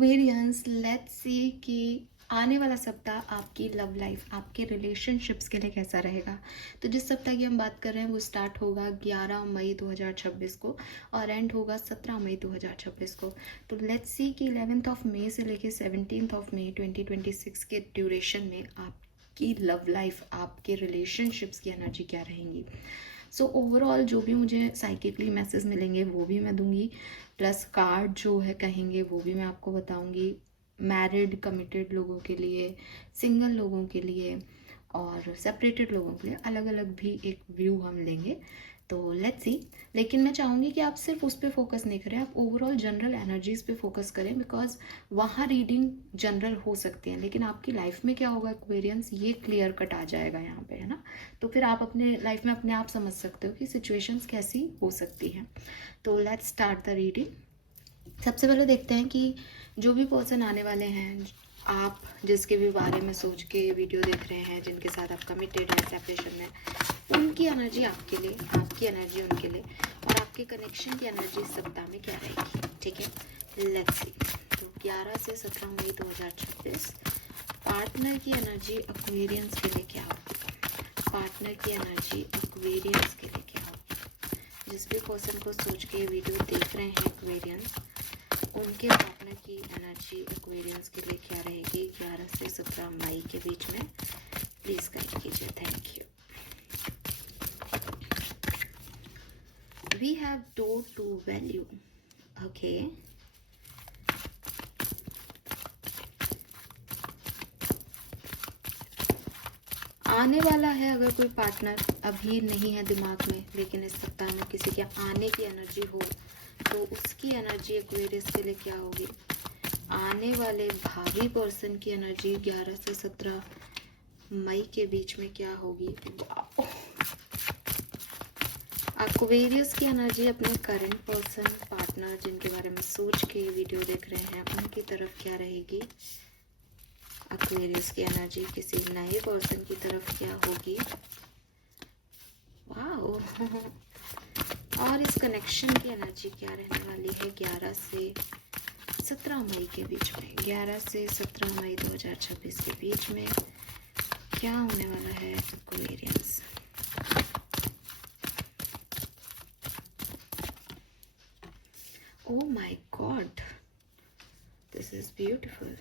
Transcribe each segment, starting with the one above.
Aquarians, let's see कि आने वाला सप्ताह आपकी लव लाइफ, आपके रिलेशनशिप्स के लिए कैसा रहेगा। तो जिस सप्ताह की हम बात कर रहे हैं वो स्टार्ट होगा 11 मई 2026 को और एंड होगा 17 मई 2026 को। तो लेट्स सी कि 11th ऑफ मई से लेके 17th ऑफ मई 2026 के ड्यूरेशन में आपकी लव लाइफ, आपके रिलेशनशिप्स की एनर्जी क्या रहेंगी। सो ओवरऑल जो भी मुझे साइकिकली मैसेज मिलेंगे वो भी मैं दूंगी, प्लस कार्ड जो है कहेंगे वो भी मैं आपको बताऊंगी। मैरिड कमिटेड लोगों के लिए, सिंगल लोगों के लिए और सेपरेटेड लोगों के लिए अलग अलग भी एक व्यू हम लेंगे। तो लेट्स सी। लेकिन मैं चाहूँगी कि आप सिर्फ उस पर फोकस नहीं करें, आप ओवरऑल जनरल एनर्जीज पे फोकस करें, बिकॉज वहाँ रीडिंग जनरल हो सकती है लेकिन आपकी लाइफ में क्या होगा एक्वेरियंस, ये क्लियर कट आ जाएगा यहाँ पे, है ना। तो फिर आप अपने लाइफ में अपने आप समझ सकते हो कि सिचुएशंस कैसी हो सकती हैं। तो लेट्स स्टार्ट द रीडिंग। सबसे पहले देखते हैं कि जो भी पर्सन आने वाले हैं, आप जिसके भी बारे में सोच के वीडियो देख रहे हैं, जिनके साथ आप कमिटेड है, सेपरेशन में, उनकी एनर्जी आपके लिए, आपकी एनर्जी उनके लिए और आपके कनेक्शन की एनर्जी इस सप्ताह में क्या रहेगी। ठीक है, लेट्स सी। तो 11 से 17 मई 2026 पार्टनर की एनर्जी एक्वेरियंस के लिए क्या होगी। पार्टनर की एनर्जी एक्वेरियंस के लिए क्या होगी। जिस भी पर्सन को सोच के वीडियो देख रहे हैं एक्वेरियंस, उनके पार्टनर की एनर्जी एक्वेरियंस के लिए क्या रहेगी 11 से 17 मई के बीच में, प्लीज गाइड कीजिए। Thank you. We have door to value. Okay, आने वाला है, अगर कोई पार्टनर अभी नहीं है दिमाग में लेकिन इस सप्ताह में किसी के आने की एनर्जी हो तो उसकी एनर्जी एक्वेरियस के लिए क्या होगी। आने वाले भावी पर्सन की एनर्जी 11 से 17 मई के बीच में क्या होगी। एक्वेरियस की एनर्जी अपने करंट पर्सन, पार्टनर जिनके बारे में सोच के वीडियो देख रहे हैं, उनकी तरफ क्या रहेगी। एक्वेरियस की एनर्जी किसी नए पर्सन की तरफ क्या होगी। वाओ। और इस कनेक्शन की एनर्जी क्या रहने वाली है 11 से 17 मई के बीच में। 11 से 17 मई 2026 के बीच में क्या होने वाला है Aquarians. Oh my God, this is beautiful.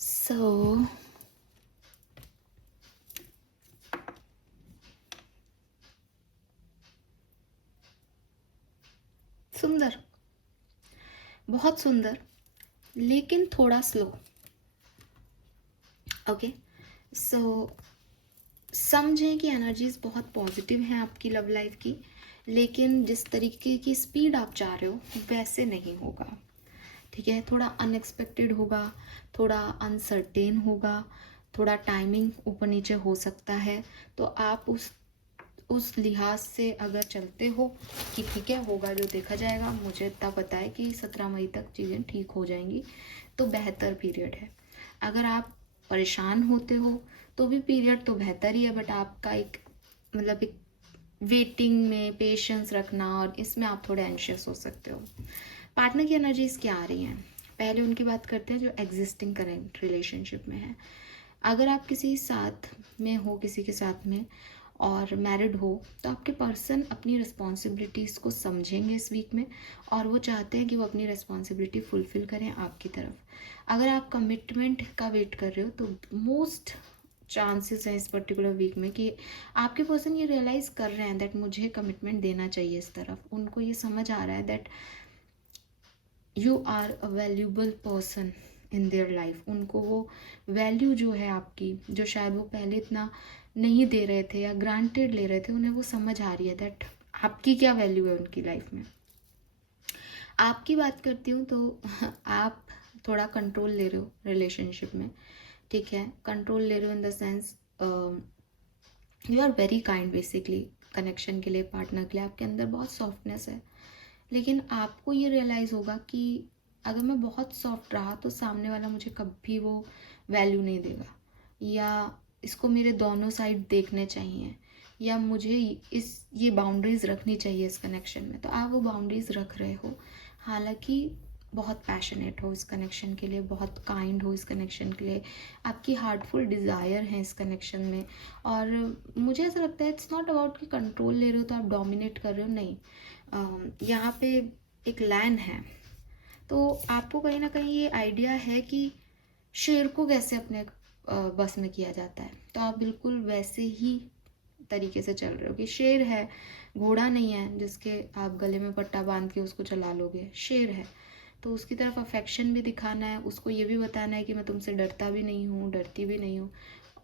So सुंदर, बहुत सुंदर, लेकिन थोड़ा स्लो। ओके, सो समझें कि एनर्जीज बहुत पॉजिटिव हैं आपकी लव लाइफ की, लेकिन जिस तरीके की स्पीड आप चाह रहे हो वैसे नहीं होगा। ठीक है, थोड़ा अनएक्सपेक्टेड होगा, थोड़ा अनसर्टेन होगा, थोड़ा टाइमिंग ऊपर नीचे हो सकता है। तो आप उस लिहाज से अगर चलते हो कि ठीक है होगा जो देखा जाएगा, मुझे इतना पता है कि 17 मई तक चीज़ें ठीक हो जाएंगी, तो बेहतर पीरियड है। अगर आप परेशान होते हो तो भी पीरियड तो बेहतर ही है, बट आपका एक मतलब एक वेटिंग में पेशेंस रखना, और इसमें आप थोड़े एंशियस हो सकते हो। पार्टनर की एनर्जीज क्या आ रही हैं, पहले उनकी बात करते हैं जो एग्जिस्टिंग करेंट रिलेशनशिप में है। अगर आप किसी साथ में हो, किसी के साथ में और मैरिड हो, तो आपके पर्सन अपनी रिस्पॉन्सिबिलिटीज़ को समझेंगे इस वीक में और वो चाहते हैं कि वो अपनी रिस्पॉन्सिबिलिटी फुलफिल करें आपकी तरफ। अगर आप कमिटमेंट का वेट कर रहे हो तो मोस्ट चांसेस हैं इस पर्टिकुलर वीक में कि आपके पर्सन ये रियलाइज़ कर रहे हैं दैट मुझे कमिटमेंट देना चाहिए इस तरफ। उनको ये समझ आ रहा है that you are a valuable person in their life. उनको वो वैल्यू जो है आपकी, जो शायद वो पहले इतना नहीं दे रहे थे या ग्रांटेड ले रहे थे, उन्हें वो समझ आ रही है दैट आपकी क्या वैल्यू है उनकी लाइफ में। आपकी बात करती हूँ तो आप थोड़ा कंट्रोल ले रहे हो रिलेशनशिप में। ठीक है, कंट्रोल ले रहे हो in the sense you are very kind basically. Connection के लिए, पार्टनर के लिए आपके अंदर बहुत सॉफ्टनेस है, लेकिन आपको ये रियलाइज़ होगा कि अगर मैं बहुत सॉफ्ट रहा तो सामने वाला मुझे कभी वो वैल्यू नहीं देगा, या इसको मेरे दोनों साइड देखने चाहिए, या मुझे ये बाउंड्रीज़ रखनी चाहिए इस कनेक्शन में। तो आप वो बाउंड्रीज़ रख रहे हो, हालांकि बहुत पैशनेट हो इस कनेक्शन के लिए, बहुत काइंड हो इस कनेक्शन के लिए, आपकी हार्टफुल डिज़ायर है इस कनेक्शन में। और मुझे ऐसा लगता है इट्स नॉट अबाउट कि कंट्रोल ले रहे हो तो आप डोमिनेट कर रहे हो, नहीं। यहाँ पे एक लाइन है, तो आपको कहीं ना कहीं ये आइडिया है कि शेर को कैसे अपने बस में किया जाता है, तो आप बिल्कुल वैसे ही तरीके से चल रहे हो कि शेर है, घोड़ा नहीं है जिसके आप गले में पट्टा बांध के उसको चला लोगे। शेर है तो उसकी तरफ अफेक्शन भी दिखाना है, उसको ये भी बताना है कि मैं तुमसे डरता भी नहीं हूँ, डरती भी नहीं हूँ,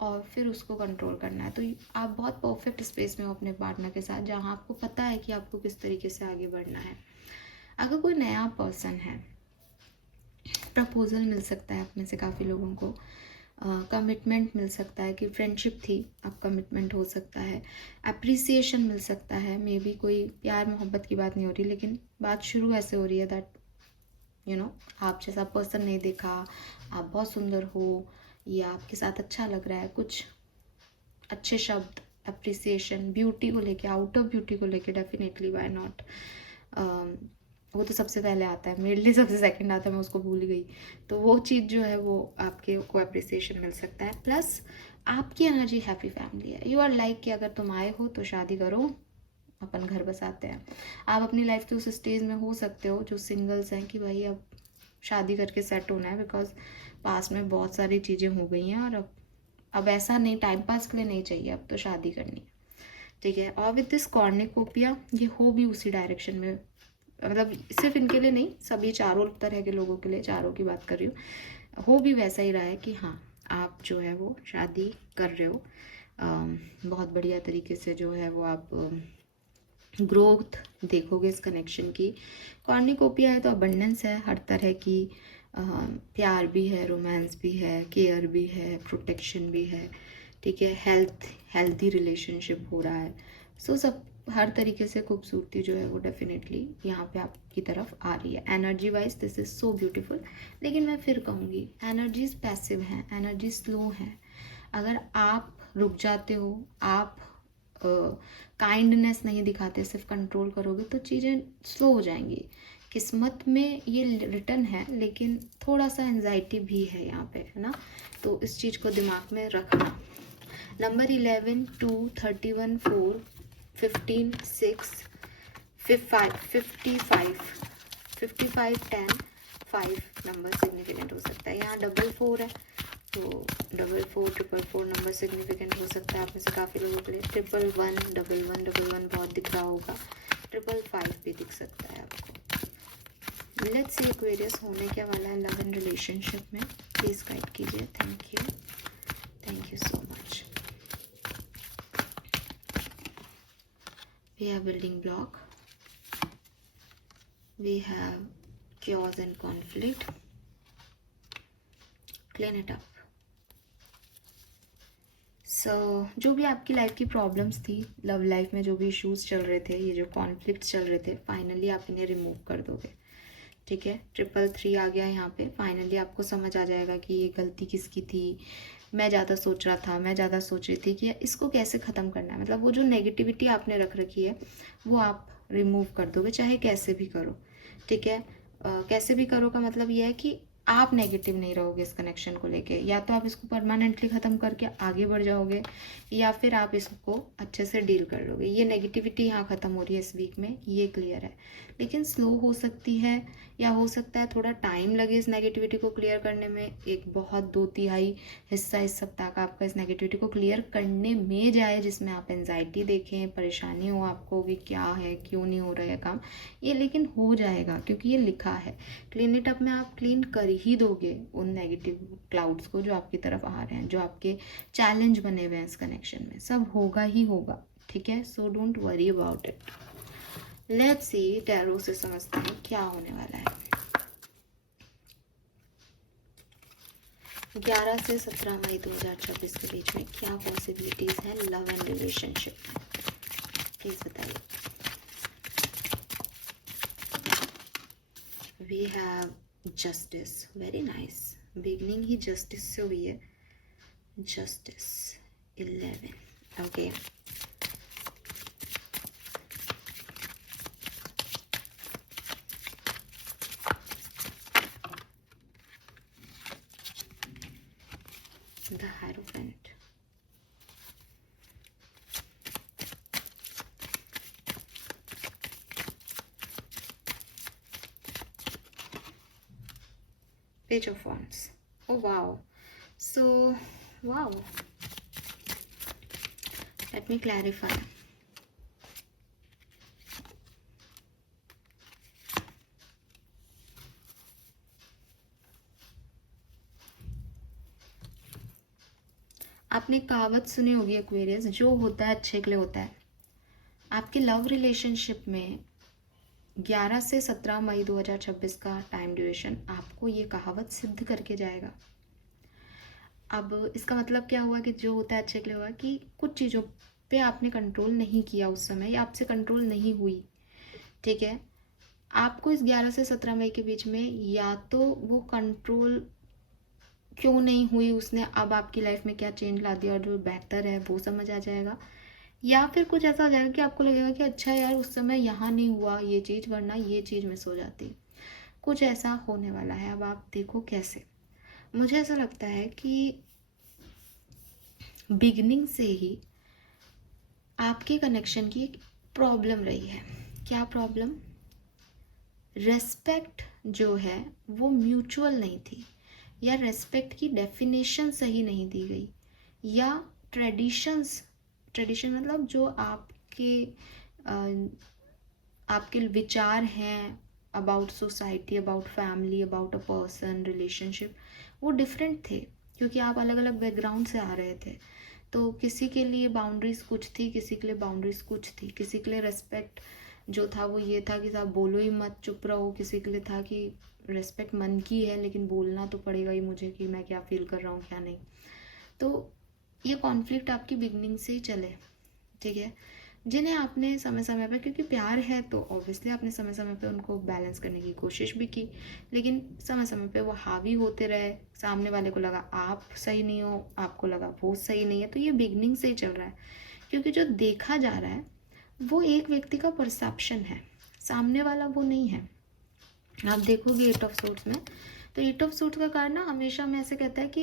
और फिर उसको कंट्रोल करना है। तो आप बहुत परफेक्ट स्पेस में हो अपने पार्टनर के साथ, जहाँ आपको पता है कि आपको किस तरीके से आगे बढ़ना है। अगर कोई नया पर्सन है, प्रपोजल मिल सकता है आप में से काफ़ी लोगों को, कमिटमेंट मिल सकता है कि फ्रेंडशिप थी अब कमिटमेंट हो सकता है, अप्रिसिएशन मिल सकता है, मे बी कोई प्यार मोहब्बत की बात नहीं हो रही, लेकिन बात शुरू ऐसे हो रही है दैट आप जैसा पर्सन नहीं देखा, आप बहुत सुंदर हो, या आपके साथ अच्छा लग रहा है, कुछ अच्छे शब्द, अप्रिसिएशन, ब्यूटी को लेके, आउट ऑफ ब्यूटी को लेके, डेफिनेटली वाई नॉट। वो तो सबसे पहले आता है, मेरे लिए सबसे सेकंड आता है, मैं उसको भूल गई। तो वो चीज़ जो है वो आपके को अप्रिसिएशन मिल सकता है। प्लस आपकी एनर्जी हैप्पी फैमिली है, यू आर लाइक कि अगर तुम आए हो तो शादी करो, अपन घर बसाते हैं। आप अपनी लाइफ के उस स्टेज में हो सकते हो जो सिंगल्स हैं कि भाई अब शादी करके सेट होना है, बिकॉज पास में बहुत सारी चीज़ें हो गई हैं और अब ऐसा नहीं, टाइम पास के लिए नहीं चाहिए, अब तो शादी करनी है, ठीक है। और विद दिस कॉर्निकोपिया ये हो भी उसी डायरेक्शन में, मतलब सिर्फ इनके लिए नहीं, सभी चारों तरह के लोगों के लिए, चारों की बात कर रही हूँ, हो भी वैसा ही रहा है कि हाँ आप जो है वो शादी कर रहे हो, बहुत बढ़िया तरीके से जो है वो आप ग्रोथ देखोगे इस कनेक्शन की। कॉर्निकोपिया है तो अबंडेंस है, हर तरह की प्यार भी है, रोमांस भी है, केयर भी है, प्रोटेक्शन भी है, ठीक है, हेल्थी रिलेशनशिप हो रहा है। सो सब हर तरीके से खूबसूरती जो है वो डेफिनेटली यहाँ पे आपकी तरफ आ रही है। Energy wise this is so beautiful. लेकिन मैं फिर कहूँगी एनर्जीज पैसिव हैं, एनर्जी स्लो हैं। अगर आप रुक जाते हो, आप काइंडनेस नहीं दिखाते, सिर्फ कंट्रोल करोगे तो चीज़ें स्लो हो जाएंगी। किस्मत में ये रिटर्न है, लेकिन थोड़ा सा एंजाइटी भी है यहाँ पे, है ना, तो इस चीज़ को दिमाग में रखना। नंबर 11, 2, 31, 4, 15, 6, 55, 55, 10, 5 नंबर सिग्निफिकेंट हो सकता है। यहाँ 4 है तो 4, 4 नंबर सिग्निफिकेंट हो सकता है आप में से काफ़ी लोगों के लिए। 111, 11 बहुत दिख रहा होगा, 555 भी दिख सकता है आपको। लेट्स सी एक्वेरियस होने क्या वाला है लव एंड रिलेशनशिप में, प्लीज़ गाइड कीजिए। Thank you so much. We have building block, we have chaos and conflict, clean it up. So जो भी आपकी लाइफ की प्रॉब्लम्स थी, लव लाइफ में जो भी इश्यूज चल रहे थे, ये जो कॉन्फ्लिक्ट चल रहे थे, फाइनली आप इन्हें रिमूव कर दोगे, ठीक है। 333 आ गया यहाँ पे। फाइनली आपको समझ आ जाएगा कि ये गलती किसकी थी, मैं ज़्यादा सोच रहा था, मैं ज़्यादा सोच रही थी कि इसको कैसे ख़त्म करना है। मतलब वो जो नेगेटिविटी आपने रख रखी है वो आप रिमूव कर दोगे, चाहे कैसे भी करो, ठीक है। कैसे भी करो का मतलब ये है कि आप नेगेटिव नहीं रहोगे इस कनेक्शन को लेके, या तो आप इसको परमानेंटली ख़त्म करके आगे बढ़ जाओगे, या फिर आप इसको अच्छे से डील कर लोगे। ये नेगेटिविटी यहाँ ख़त्म हो रही है इस वीक में, ये क्लियर है, लेकिन स्लो हो सकती है, या हो सकता है थोड़ा टाइम लगे इस नेगेटिविटी को क्लियर करने में। एक बहुत 2/3 हिस्सा इस सप्ताह का आपका इस नेगेटिविटी को क्लियर करने में जाए, जिसमें आप एंजाइटी देखें, परेशानी हो आपको कि क्या है, क्यों नहीं हो रहा है काम, ये लेकिन हो जाएगा क्योंकि ये लिखा है। क्लीन इट अप में आप क्लीन कर ही दोगे उन नेगेटिव क्लाउड्स को जो आपकी तरफ आ रहे हैं, जो आपके चैलेंज बने हुए हैं इस कनेक्शन में, सब होगा ही होगा, ठीक है। So don't worry about it. Let's see tarot से समझते हैं क्या होने वाला है 11 से 17 मई 2024 के बीच में। क्या पॉसिबिलिटीज हैं लव एंड रिलेशनशिप में, प्लीज बताइए। We have justice, very nice, beginning ही जस्टिस से हुई है। Justice 11, okay. The hierophant, page of wands. Oh wow. So wow, let me clarify. आपने कहावत सुनी होगी एक्वेरियस, जो होता है अच्छे के लिए होता है। आपके लव रिलेशनशिप में 11 से 17 मई 2026 का टाइम ड्यूरेशन आपको ये कहावत सिद्ध करके जाएगा। अब इसका मतलब क्या हुआ कि जो होता है अच्छे के लिए हुआ कि कुछ चीज़ों पे आपने कंट्रोल नहीं किया उस समय, या आपसे कंट्रोल नहीं हुई, ठीक है। आपको इस 11 से 17 मई के बीच में या तो वो कंट्रोल क्यों नहीं हुई, उसने अब आपकी लाइफ में क्या चेंज ला दिया और जो बेहतर है वो समझ आ जाएगा, या फिर कुछ ऐसा हो जाएगा कि आपको लगेगा कि अच्छा यार उस समय यहाँ नहीं हुआ ये चीज़, वरना ये चीज़ मिस हो जाती। कुछ ऐसा होने वाला है। अब आप देखो कैसे। मुझे ऐसा लगता है कि बिगिनिंग से ही आपके कनेक्शन की एक प्रॉब्लम रही है। क्या प्रॉब्लम? रेस्पेक्ट जो है वो म्यूचुअल नहीं थी, या रेस्पेक्ट की डेफिनेशन सही नहीं दी गई, या ट्रेडिशन मतलब जो आपके विचार हैं about society, about family, about a person, relationship, वो डिफरेंट थे, क्योंकि आप अलग अलग बैकग्राउंड से आ रहे थे। तो किसी के लिए बाउंड्रीज कुछ थी, किसी के लिए बाउंड्रीज कुछ थी। किसी के लिए रेस्पेक्ट जो था वो ये था कि साहब बोलो ही मत, चुप रहो। किसी के लिए था कि रेस्पेक्ट मन की है लेकिन बोलना तो पड़ेगा ही मुझे कि मैं क्या फील कर रहा हूँ क्या नहीं। तो ये कॉन्फ्लिक्ट आपकी बिगनिंग से ही चले, ठीक है। जिन्हें आपने समय समय पर, क्योंकि प्यार है तो ऑब्वियसली आपने समय समय पे उनको बैलेंस करने की कोशिश भी की, लेकिन समय समय पे वो हावी होते रहे। सामने वाले को लगा आप सही नहीं हो, आपको लगा वो सही नहीं है। तो ये बिगनिंग से ही चल रहा है, क्योंकि जो देखा जा रहा है वो एक व्यक्ति का परसेप्शन है, सामने वाला वो नहीं है। आप देखोगे 8 ऑफ सोर्ड्स में, तो 8 ऑफ सोर्ड्स का कार्ड ना हमेशा में ऐसे कहता है कि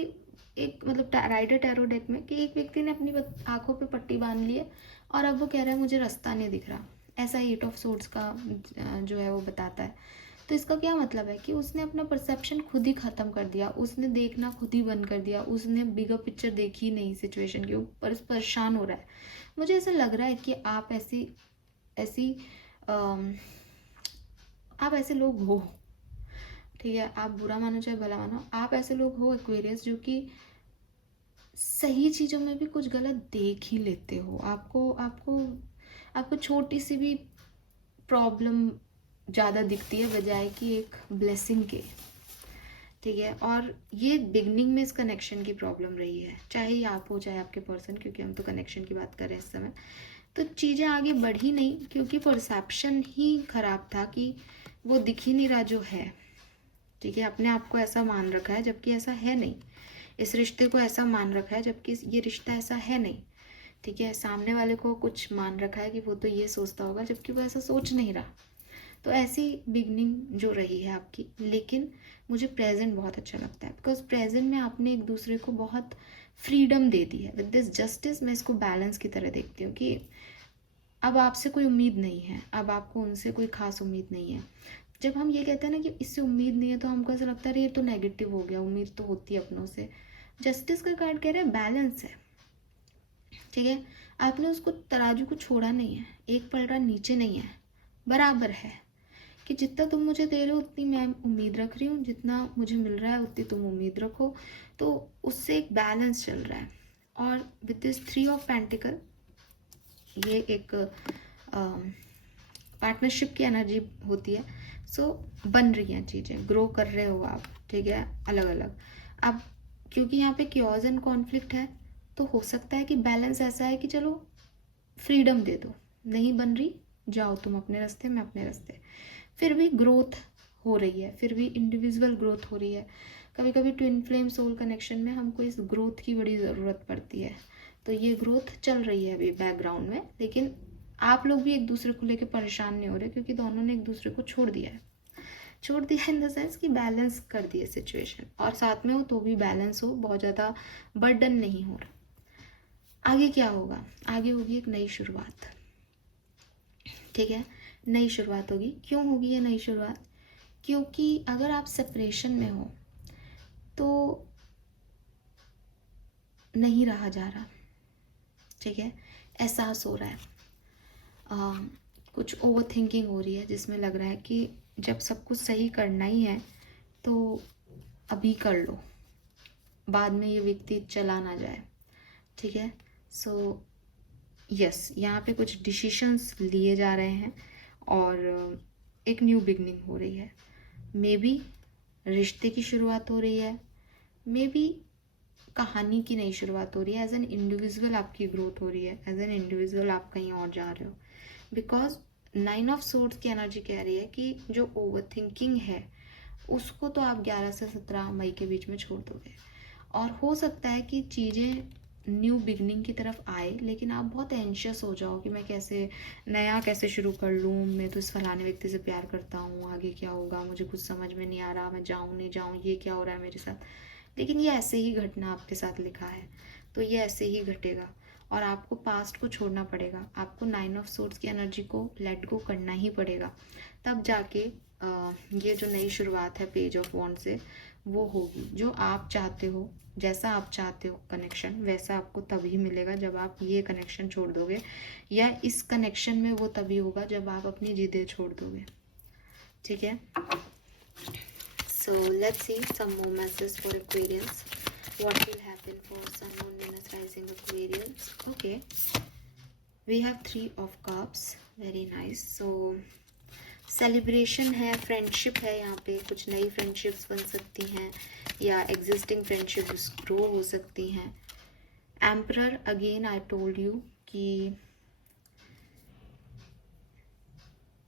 एक मतलब राइडर टैरो डेक में, कि एक व्यक्ति ने अपनी आंखों पे पट्टी बांध ली है और अब वो कह रहा है मुझे रास्ता नहीं दिख रहा। ऐसा 8 ऑफ सोर्ड्स का जो है वो बताता है। तो इसका क्या मतलब है कि उसने अपना परसेप्शन खुद ही ख़त्म कर दिया, उसने देखना खुद ही बंद कर दिया, उसने बिगर पिक्चर देखी नहीं सिचुएशन के ऊपर, परेशान हो रहा है। मुझे ऐसा लग रहा है कि आप ऐसी आप ऐसे लोग हो, ठीक है। आप बुरा मानो चाहे भला मानो, आप ऐसे लोग हो एक्वेरियस जो कि सही चीज़ों में भी कुछ गलत देख ही लेते हो। आपको छोटी सी भी प्रॉब्लम ज़्यादा दिखती है बजाय कि एक ब्लेसिंग के, ठीक है। और ये बिगनिंग में इस कनेक्शन की प्रॉब्लम रही है, चाहे ये आप हो चाहे आपके पर्सन, क्योंकि हम तो कनेक्शन की बात कर रहे हैं इस समय। तो चीज़ें आगे बढ़ी नहीं, क्योंकि परसेप्शन ही खराब था कि वो दिख ही नहीं रहा जो है, ठीक है। अपने आप को ऐसा मान रखा है जबकि ऐसा है नहीं। इस रिश्ते को ऐसा मान रखा है जबकि ये रिश्ता ऐसा है नहीं, ठीक है। सामने वाले को कुछ मान रखा है कि वो तो ये सोचता होगा जबकि वो ऐसा सोच नहीं रहा। तो ऐसी बिगनिंग जो रही है आपकी, लेकिन मुझे प्रेजेंट बहुत अच्छा लगता है, बिकॉज प्रेजेंट में आपने एक दूसरे को बहुत फ्रीडम दे दी है। विद दिस जस्टिस मैं इसको बैलेंस की तरह देखती हूँ कि अब आपसे कोई उम्मीद नहीं है, अब आपको उनसे कोई खास उम्मीद नहीं है। जब हम ये कहते हैं ना कि इससे उम्मीद नहीं है, तो हमको ऐसा लगता है ये तो नेगेटिव हो गया, उम्मीद तो होती है अपनों से। जस्टिस का कार्ड कह रहा है बैलेंस है, ठीक है। आपने उसको तराजू को छोड़ा नहीं है, एक पलड़ा नीचे नहीं है, बराबर है कि जितना तुम मुझे दे रहे हो उतनी मैं उम्मीद रख रही हूँ, जितना मुझे मिल रहा है उतनी तुम उम्मीद रखो। तो उससे एक बैलेंस चल रहा है। और विद दिस 3 ऑफ पेंटिकल, ये एक पार्टनरशिप की एनर्जी होती है। सो बन रही हैं चीज़ें, ग्रो कर रहे हो आप, ठीक है, अलग अलग। अब क्योंकि यहाँ पे क्योज एंड कॉन्फ्लिक्ट है, तो हो सकता है कि बैलेंस ऐसा है कि चलो फ्रीडम दे दो, नहीं बन रही जाओ तुम अपने रास्ते, मैं अपने रास्ते। फिर भी ग्रोथ हो रही है, फिर भी इंडिविजुअल ग्रोथ हो रही है। कभी कभी ट्विन फ्लेम सोल कनेक्शन में हमको इस ग्रोथ की बड़ी ज़रूरत पड़ती है। तो ये ग्रोथ चल रही है अभी बैकग्राउंड में, लेकिन आप लोग भी एक दूसरे को लेकर परेशान नहीं हो रहे, क्योंकि दोनों ने एक दूसरे को छोड़ दिया है, छोड़ दिया इन द सेंस कि बैलेंस कर दिए सिचुएशन, और साथ में हो तो भी बैलेंस हो, बहुत ज़्यादा बर्डन नहीं हो रहा। आगे क्या होगा? आगे होगी एक नई शुरुआत। ठीक है, नई शुरुआत होगी। क्यों होगी ये नई शुरुआत? क्योंकि अगर आप सेपरेशन में हो तो नहीं रहा जा रहा, ठीक है, एहसास हो रहा है, कुछ ओवर थिंकिंग हो रही है जिसमें लग रहा है कि जब सब कुछ सही करना ही है तो अभी कर लो, बाद में ये व्यक्ति चला ना जाए। ठीक है, सो यस, यहाँ पे कुछ डिसीशंस लिए जा रहे हैं और एक न्यू बिगनिंग हो रही है। मे बी रिश्ते की शुरुआत हो रही है, मे बी कहानी की नई शुरुआत हो रही है। एज एन इंडिविजुअल आपकी ग्रोथ हो रही है, एज एन इंडिविजुअल आप कहीं और जा रहे हो। बिकॉज 9 ऑफ सोर्ड्स की एनर्जी कह रही है कि जो ओवर थिंकिंग है उसको तो आप 11 से 17 मई के बीच में छोड़ दोगे, और हो सकता है कि चीज़ें न्यू बिगनिंग की तरफ आए, लेकिन आप बहुत एंशियस हो जाओ कि मैं कैसे नया कैसे शुरू कर लूँ, मैं तो इस फलाने व्यक्ति से प्यार करता हूँ, आगे क्या होगा मुझे कुछ समझ में नहीं आ रहा, मैं जाऊँ नहीं जाऊँ, ये क्या हो रहा है मेरे साथ। लेकिन ये ऐसे ही घटना आपके साथ लिखा है, तो ये ऐसे ही घटेगा और आपको पास्ट को छोड़ना पड़ेगा। आपको 9 ऑफ सोर्ड्स की एनर्जी को लेट गो करना ही पड़ेगा, तब जाके ये जो नई शुरुआत है पेज ऑफ वॉन्ड से वो होगी। जो आप चाहते हो, जैसा आप चाहते हो कनेक्शन, वैसा आपको तभी मिलेगा जब आप ये कनेक्शन छोड़ दोगे, या इस कनेक्शन में वो तभी होगा जब आप अपनी जिदें छोड़ दोगे। ठीक है, so let's see some more messages for Aquarians. What will happen for Sun, Moon, Venus, Rising Aquarians? Okay, we have 3 of Cups, very nice. So celebration है, फ्रेंडशिप है, यहाँ पे कुछ नई फ्रेंडशिप्स बन सकती हैं या एग्जिस्टिंग फ्रेंडशिप्स ग्रो हो सकती हैं। Emperor, again I told you कि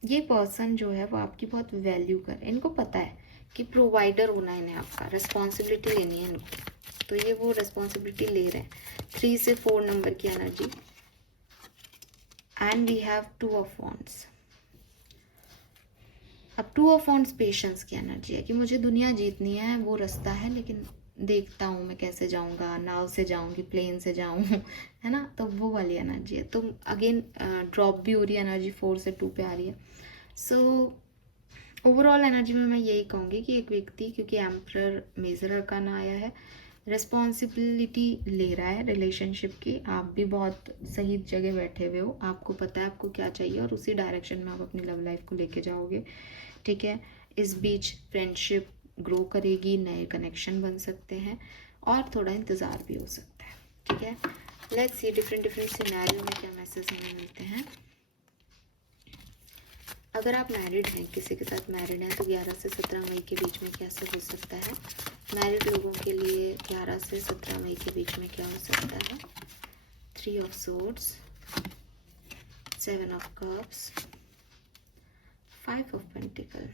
ये पर्सन जो है वो आपकी बहुत वैल्यू करे, इनको पता है कि प्रोवाइडर होना है इन्हें, आपका रिस्पॉन्सिबिलिटी लेनी है इनको, तो ये वो रिस्पॉन्सिबिलिटी ले रहे हैं। 3 से 4 नंबर की energy, and we have 2 of wands. अब 2 ऑफ वॉन्ड्स पेशेंस की एनर्जी है कि मुझे दुनिया जीतनी है, वो रास्ता है, लेकिन देखता हूँ मैं कैसे जाऊँगा, नाव से जाऊँगी, प्लेन से जाऊँ, है ना, तो वो वाली एनर्जी है। तो अगेन ड्रॉप भी हो रही है एनर्जी, 4 से 2 पे आ रही है। सो ओवरऑल एनर्जी में मैं यही कहूँगी कि एक व्यक्ति, क्योंकि एम्परर मेजर अरकाना आया है, रिस्पॉन्सिबिलिटी ले रहा है रिलेशनशिप की। आप भी बहुत सही जगह बैठे हुए हो, आपको पता है आपको क्या चाहिए और उसी डायरेक्शन में आप अपनी लव लाइफ को लेके जाओगे। ठीक है, इस बीच फ्रेंडशिप ग्रो करेगी, नए कनेक्शन बन सकते हैं और थोड़ा इंतज़ार भी हो सकता है। ठीक है, लेट्स सी डिफरेंट सिनेरियो में क्या मैसेज हमें मिलते हैं। अगर आप मैरिड हैं, किसी के साथ मैरिड हैं, तो 11 से 17 मई के बीच में कैसे हो सकता है। मैरिड लोगों के लिए 11 से 17 मई के बीच में क्या हो सकता है। 3 of swords, 7 of cups, 5 of pentacle.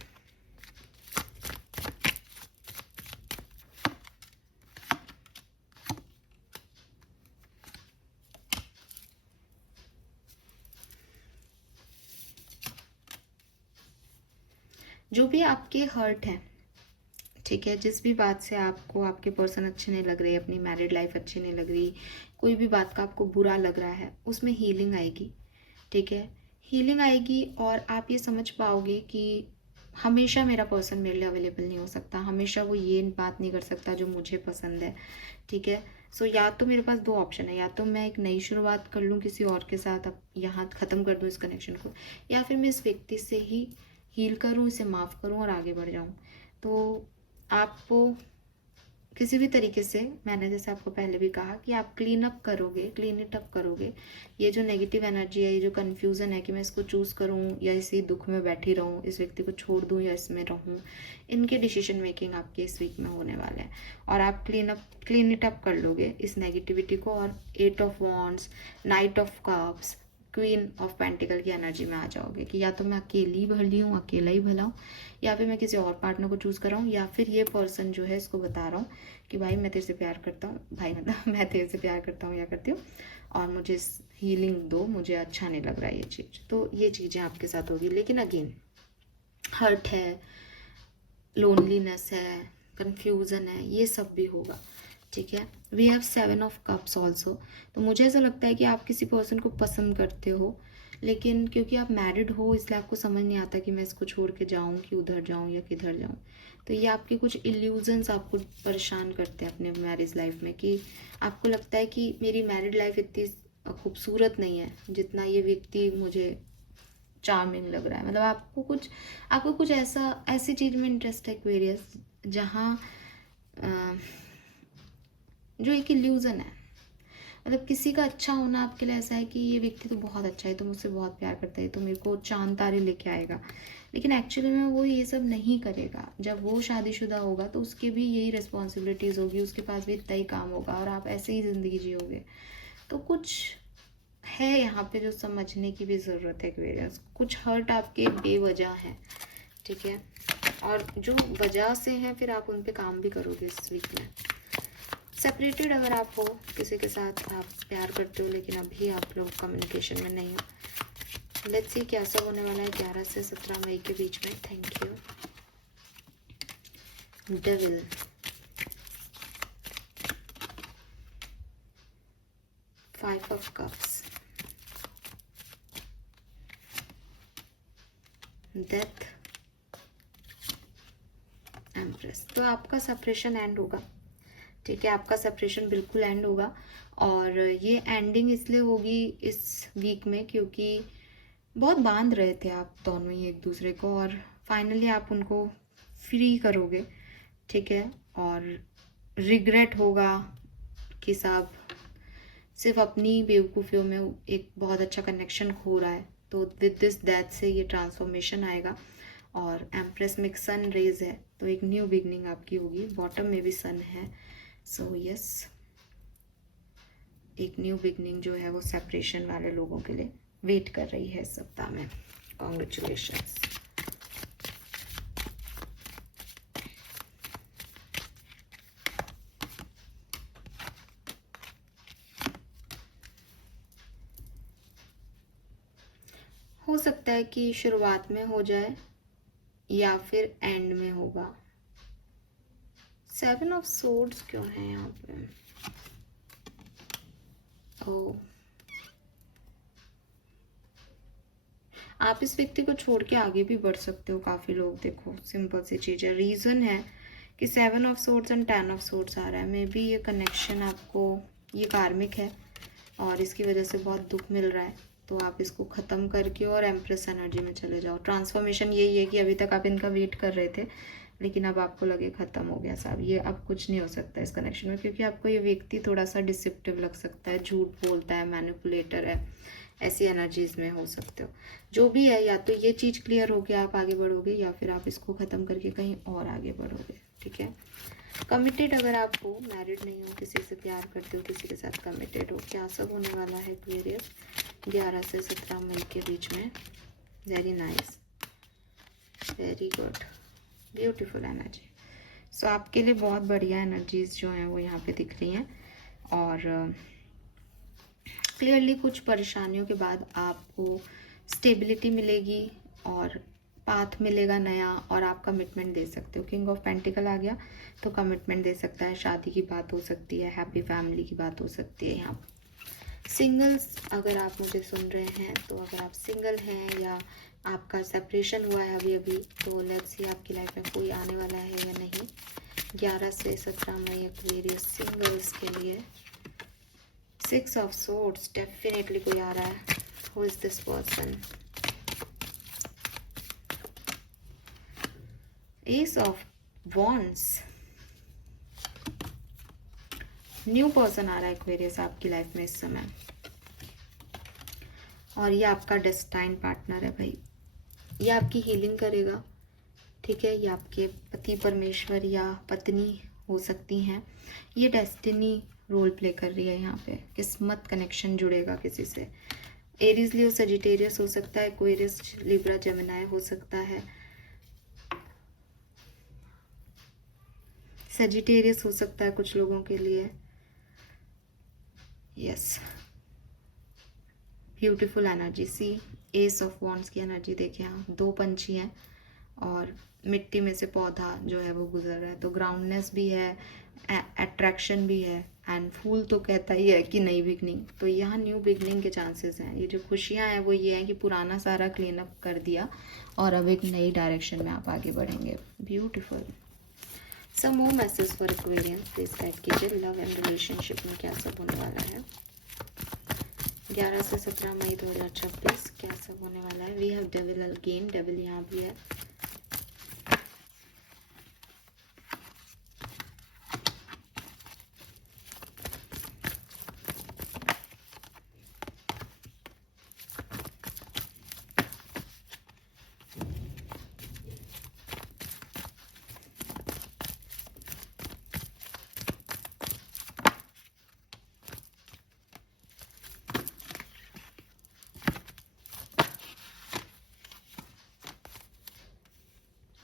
जो भी आपके हर्ट हैं, ठीक है, जिस भी बात से आपको आपके पर्सन अच्छे नहीं लग रहे, अपनी मैरिड लाइफ अच्छी नहीं लग रही, कोई भी बात का आपको बुरा लग रहा है, उसमें हीलिंग आएगी। ठीक है, हीलिंग आएगी और आप ये समझ पाओगे कि हमेशा मेरा पर्सन मेरे लिए अवेलेबल नहीं हो सकता, हमेशा वो ये बात नहीं कर सकता जो मुझे पसंद है। ठीक है, सो या तो मेरे पास 2 ऑप्शन है, या तो मैं एक नई शुरुआत कर लूँ किसी और के साथ, अब यहाँ ख़त्म कर दूँ इस कनेक्शन को, या फिर मैं इस व्यक्ति से ही हील करूँ, इसे माफ़ करूँ और आगे बढ़ जाऊँ। तो आपको किसी भी तरीके से, मैंने जैसे आपको पहले भी कहा कि आप क्लीन इट अप करोगे। ये जो नेगेटिव एनर्जी है, ये जो कन्फ्यूज़न है कि मैं इसको चूज़ करूँ या इसी दुख में बैठी रहूँ, इस व्यक्ति को छोड़ दूँ या इसमें रहूँ, इनके डिसीजन मेकिंग आपके इस वीक में होने वाला है और आप क्लीन इट अप कर लोगे इस नेगेटिविटी को। और 8 of wands, night of cups, queen of pentacle की एनर्जी में आ जाओगे कि या तो मैं अकेली भली हूँ, अकेला ही भला हूँ, या फिर मैं किसी और पार्टनर को चूज़ कर रहा हूँ, या फिर ये पर्सन जो है इसको बता रहा हूँ कि भाई मैं तेरे से प्यार करता हूँ, भाई मतलब मैं तेरे से प्यार करता हूँ या करती हूँ, और मुझे हीलिंग दो, मुझे अच्छा नहीं लग रहा है ये चीज़। तो ये चीज़ें आपके साथ होगी, लेकिन अगेन हर्ट है, लोनलीनेस है, कन्फ्यूज़न है, ये सब भी होगा, ठीक है। We have 7 of cups also. तो मुझे ऐसा लगता है कि आप किसी पर्सन को पसंद करते हो, लेकिन क्योंकि आप मैरिड हो इसलिए आपको समझ नहीं आता कि मैं इसको छोड़ के जाऊँ कि उधर जाऊँ या किधर जाऊँ। तो ये आपके कुछ इल्यूजन्स आपको परेशान करते हैं अपने मैरिज लाइफ में, कि आपको लगता है कि मेरी मैरिड लाइफ इतनी खूबसूरत नहीं है जितना ये व्यक्ति मुझे चार्मिंग लग रहा है। मतलब आपको कुछ ऐसी चीज़ में इंटरेस्ट है एक्वेरियस, जहाँ जो एक इल्यूज़न है। मतलब किसी का अच्छा होना आपके लिए ऐसा है कि ये व्यक्ति तो बहुत अच्छा है, तो मुझसे बहुत प्यार करता है, तो मेरे को चांद तारे लेके आएगा, लेकिन एक्चुअली में वो ये सब नहीं करेगा। जब वो शादीशुदा होगा तो उसके भी यही रिस्पॉन्सिबिलिटीज़ होगी, उसके पास भी इतना ही काम होगा और आप ऐसे ही ज़िंदगी जियोगे। तो कुछ है यहाँ पे जो समझने की भी ज़रूरत है एक्वेरियस। कुछ हर्ट आपके बेवजह हैं, ठीक है, और जो वजह से हैं फिर आप उन पे काम भी करोगे इस वीक में। सेपरेटेड अगर आप हो, किसी के साथ आप प्यार करते हो लेकिन अभी आप लोग कम्युनिकेशन में नहीं हो। लेट्स सी क्या सब होने वाला है 11 से 17 मई के बीच में। Thank you. Devil, five of cups, death, empress. तो आपका सेपरेशन एंड होगा, ठीक है, आपका सेपरेशन बिल्कुल एंड होगा। और ये एंडिंग इसलिए होगी इस वीक में क्योंकि बहुत बांध रहे थे आप दोनों ही एक दूसरे को, और फाइनली आप उनको फ्री करोगे, ठीक है। और रिग्रेट होगा कि साहब सिर्फ अपनी बेवकूफ़ियों में एक बहुत अच्छा कनेक्शन खो रहा है। तो विद दिस डेथ से ये ट्रांसफॉर्मेशन आएगा। और एम्प्रेस में एक सन रेज है, तो एक न्यू बिगनिंग आपकी होगी। बॉटम में भी सन है, सो यस, एक न्यू बिगनिंग जो है वो सेपरेशन वाले लोगों के लिए वेट कर रही है इस सप्ताह में। कॉन्ग्रेचुलेशंस। हो सकता है कि शुरुआत में हो जाए या फिर एंड में होगा। 7 ऑफ सोर्ड्स क्यों है यहाँ पे? ओ, आप इस व्यक्ति को छोड़ के आगे भी बढ़ सकते हो काफ़ी लोग। देखो सिंपल सी चीज़ है, रीज़न है कि 7 of swords and 10 of swords आ रहा है। मे बी ये कनेक्शन आपको, ये कार्मिक है और इसकी वजह से बहुत दुख मिल रहा है, तो आप इसको ख़त्म करके और एम्प्रेस एनर्जी में चले जाओ। ट्रांसफॉर्मेशन यही है कि अभी तक आप इनका वेट कर रहे थे, लेकिन अब आपको लगे ख़त्म हो गया साहब, ये अब कुछ नहीं हो सकता इस कनेक्शन में, क्योंकि आपको ये व्यक्ति थोड़ा सा डिसिप्टिव लग सकता है, झूठ बोलता है, मैनिपुलेटर है, ऐसी एनर्जीज में हो सकते हो। जो भी है, या तो ये चीज़ क्लियर हो गया आप आगे बढ़ोगे, या फिर आप इसको ख़त्म करके कहीं और आगे बढ़ोगे, ठीक है। कमिटेड अगर आप हो, मैरिड नहीं हो, किसी से प्यार करते हो, किसी के साथ कमिटेड हो, क्या सब होने वाला है एक्वेरियस 11 से 17 मई के बीच में। Very nice, very good, beautiful energy. So आपके लिए बहुत बढ़िया एनर्जीज जो हैं वो यहाँ पे दिख रही हैं। और क्लियरली कुछ परेशानियों के बाद आपको स्टेबिलिटी मिलेगी और पाथ मिलेगा नया, और आप कमिटमेंट दे सकते हो। किंग ऑफ पेंटिकल आ गया तो कमिटमेंट दे सकता है, शादी की बात हो सकती है, हैप्पी फैमिली की बात हो सकती है। यहाँ सिंगल्स अगर आप मुझे सुन रहे हैं, तो अगर आप सिंगल हैं या आपका सेपरेशन हुआ है अभी अभी, तो लेट्स सी आपकी लाइफ में कोई आने वाला है या नहीं 11 से 17 मई एक्वेरियस सिंगल्स के लिए। 6 ऑफ सोर्ड्स, डेफिनेटली कोई आ रहा है। Who is this person? Ace of wands, new person आ रहा है एक्वेरियस आपकी लाइफ में इस समय, और ये आपका डेस्टाइन पार्टनर है भाई। ये आपकी हीलिंग करेगा, ठीक है। ये आपके पति परमेश्वर या पत्नी हो सकती हैं। ये डेस्टिनी रोल प्ले कर रही है यहाँ पे, किस्मत कनेक्शन जुड़ेगा किसी से। एरीज, लियो, सजिटेरियस हो सकता है, एक्वेरियस, लिब्रा, जेमिनाई हो सकता है, सजिटेरियस हो सकता है कुछ लोगों के लिए। Yes, beautiful energy. C S of wands की एनर्जी देखिए, यहाँ 2 पंछी हैं और मिट्टी में से पौधा जो है वो गुजर रहा है, तो ग्राउंडनेस भी है, अट्रैक्शन भी है, एंड फूल तो कहता ही है कि नई बिगनिंग, तो यहाँ न्यू बिगनिंग के चांसेस हैं। ये जो खुशियाँ हैं वो ये हैं कि पुराना सारा क्लीन अप कर दिया और अब एक नई डायरेक्शन में आप आगे बढ़ेंगे। Beautiful. Some more message for Aquarians please guide कीजिए, लव एंड रिलेशनशिप में क्या सब होने वाला है 11 से 17 मई 2026, क्या सब होने वाला है। We have devil again, devil यहाँ भी है।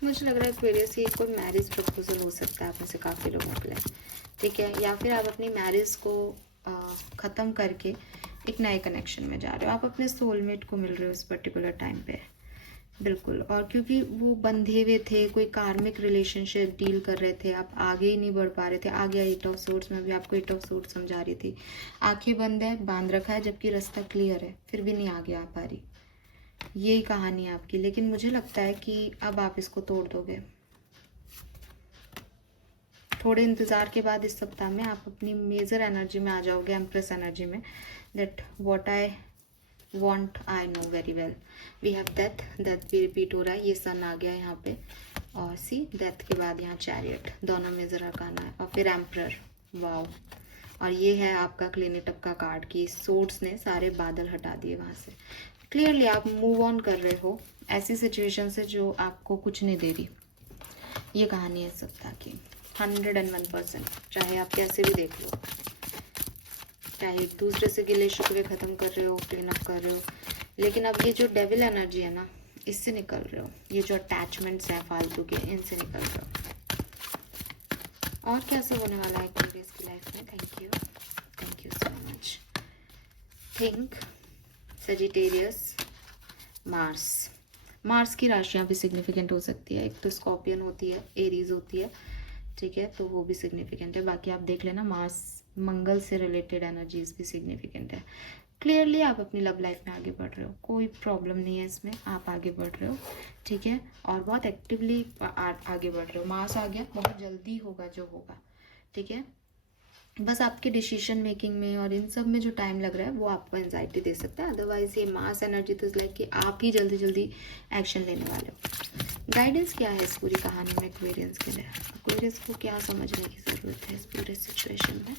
मुझे लग रहा है एक्वेरियस ये कोई मैरिज प्रपोजल हो सकता है आप में से काफ़ी लोगों के लिए, ठीक है, या फिर आप अपनी मैरिज को ख़त्म करके एक नए कनेक्शन में जा रहे हो, आप अपने सोलमेट को मिल रहे हो इस पर्टिकुलर टाइम पे, बिल्कुल। और क्योंकि वो बंधे हुए थे, कोई कार्मिक रिलेशनशिप डील कर रहे थे, आप आगे ही नहीं बढ़ पा रहे थे। आगे 8 ऑफ सोर्ड्स में भी आपको 8 ऑफ सोर्ड्स समझा रही थी, आंखें बंद है, बांध रखा है, जबकि रास्ता क्लियर है, फिर भी नहीं आगे आ पा रही। यही कहानी है आपकी, लेकिन मुझे लगता है कि अब आप इसको तोड़ दोगे। थोड़े इंतज़ार के बाद इस सप्ताह में आप अपनी मेजर एनर्जी में आ जाओगे, एम्प्रेस एनर्जी में, that what I want I know very well. We have death, death भी रिपीट हो रहा है, ये सन आ गया यहाँ पे, और सी डेथ के बाद यहाँ चैरियट, दोनों मेजर अरकाना है, और फिर एम्परर। वाओ। और ये है आपका क्लीनअप का कार्ड कि सोर्ड्स ने सारे बादल हटा दिए वहाँ से। क्लियरली आप मूव ऑन कर रहे हो ऐसी सिचुएशन से जो आपको कुछ नहीं दे रही। ये कहानी है इस सप्ताह की 101%। चाहे आप कैसे भी देख लो, चाहे एक दूसरे से गिले शिकवे ख़त्म कर रहे हो, क्लीन अप कर रहे हो, लेकिन अब ये जो डेविल एनर्जी है ना, इससे निकल रहे हो। ये जो अटैचमेंट्स हैं फालतू के, इनसे निकल रहे हो। और क्या सब होने वाला है एक्वेरियस की लाइफ में। Thank you so much. Think Sagittarius, Mars की राशियाँ भी सिग्निफिकेंट हो सकती है। एक तो स्कॉर्पियन होती है, एरीज होती है, ठीक है, तो वो भी सिग्निफिकेंट है। बाकी आप देख लेना, मार्स मंगल से रिलेटेड एनर्जीज भी सिग्निफिकेंट है। क्लियरली आप अपनी लव लाइफ में आगे बढ़ रहे हो, कोई प्रॉब्लम नहीं है इसमें, आप आगे बढ़ रहे हो, ठीक है, और बहुत एक्टिवली आगे बढ़ रहे हो। मार्स आ गया, बहुत जल्दी होगा जो होगा, ठीक है। बस आपके डिसीजन मेकिंग में और इन सब में जो टाइम लग रहा है वो आपको एंजाइटी दे सकता है। अदरवाइज ये मास एनर्जी तो लाइक कि आप ही जल्दी जल्दी एक्शन लेने वाले हो। गाइडेंस क्या है इस पूरी कहानी में एक्वेरियंस के लिए? एक्वेरियंस को क्या समझने की ज़रूरत है इस पूरे सिचुएशन में?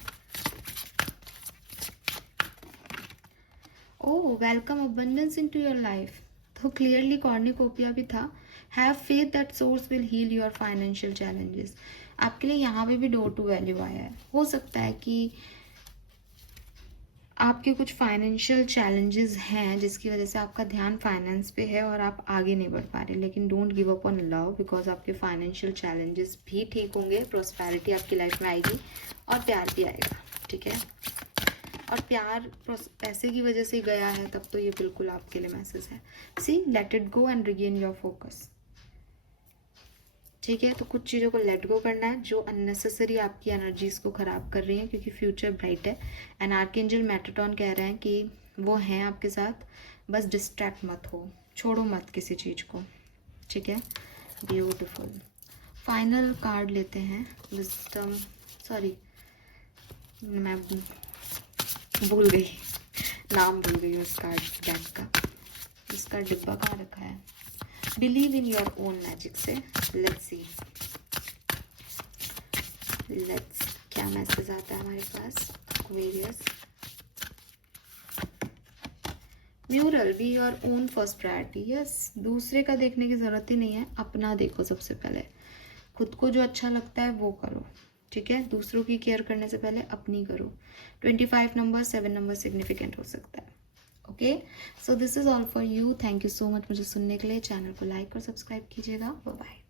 Oh, welcome abundance into your life. तो क्लियरली कॉर्निकोपिया भी था। Have faith that source will heal your financial challenges. आपके लिए यहाँ पे भी डोर टू वैल्यू आया है। हो सकता है कि आपके कुछ फाइनेंशियल चैलेंजेस हैं जिसकी वजह से आपका ध्यान फाइनेंस पे है और आप आगे नहीं बढ़ पा रहे, लेकिन don't give up on love, because आपके फाइनेंशियल चैलेंजेस भी ठीक होंगे, प्रोस्पेरिटी आपकी लाइफ में आएगी और प्यार भी आएगा, ठीक है। और प्यार पैसे की वजह से गया है तब तो ये बिल्कुल आपके लिए मैसेज है। See, let it go and regain your focus, ठीक है। तो कुछ चीज़ों को लेट गो करना है जो अननेसेसरी आपकी एनर्जीज को ख़राब कर रही हैं, क्योंकि फ्यूचर ब्राइट है। एंड आर्कएंजल मेटाट्रॉन कह रहे हैं कि वो हैं आपके साथ, बस डिस्ट्रैक्ट मत हो, छोड़ो मत किसी चीज़ को, ठीक है। ब्यूटिफुल। फाइनल कार्ड लेते हैं, विजडम, सॉरी मैं भूल गई, नाम भूल गई उस कार्ड डेक का, इसका डिब्बा कहाँ रखा है। Believe in your own magic से लेट्स सी, क्या मैसेज आता है हमारे पास Aquarius. Mural, be your own first priority. Yes, दूसरे का देखने की ज़रूरत ही नहीं है, अपना देखो सबसे पहले। खुद को जो अच्छा लगता है वो करो, ठीक है। दूसरों की केयर करने से पहले अपनी करो। 25 नंबर, 7 नंबर सिग्निफिकेंट हो सकता है, okay. So this is all for you. Thank you so much मुझे सुनने के लिए। चैनल को लाइक और सब्सक्राइब कीजिएगा। Bye bye.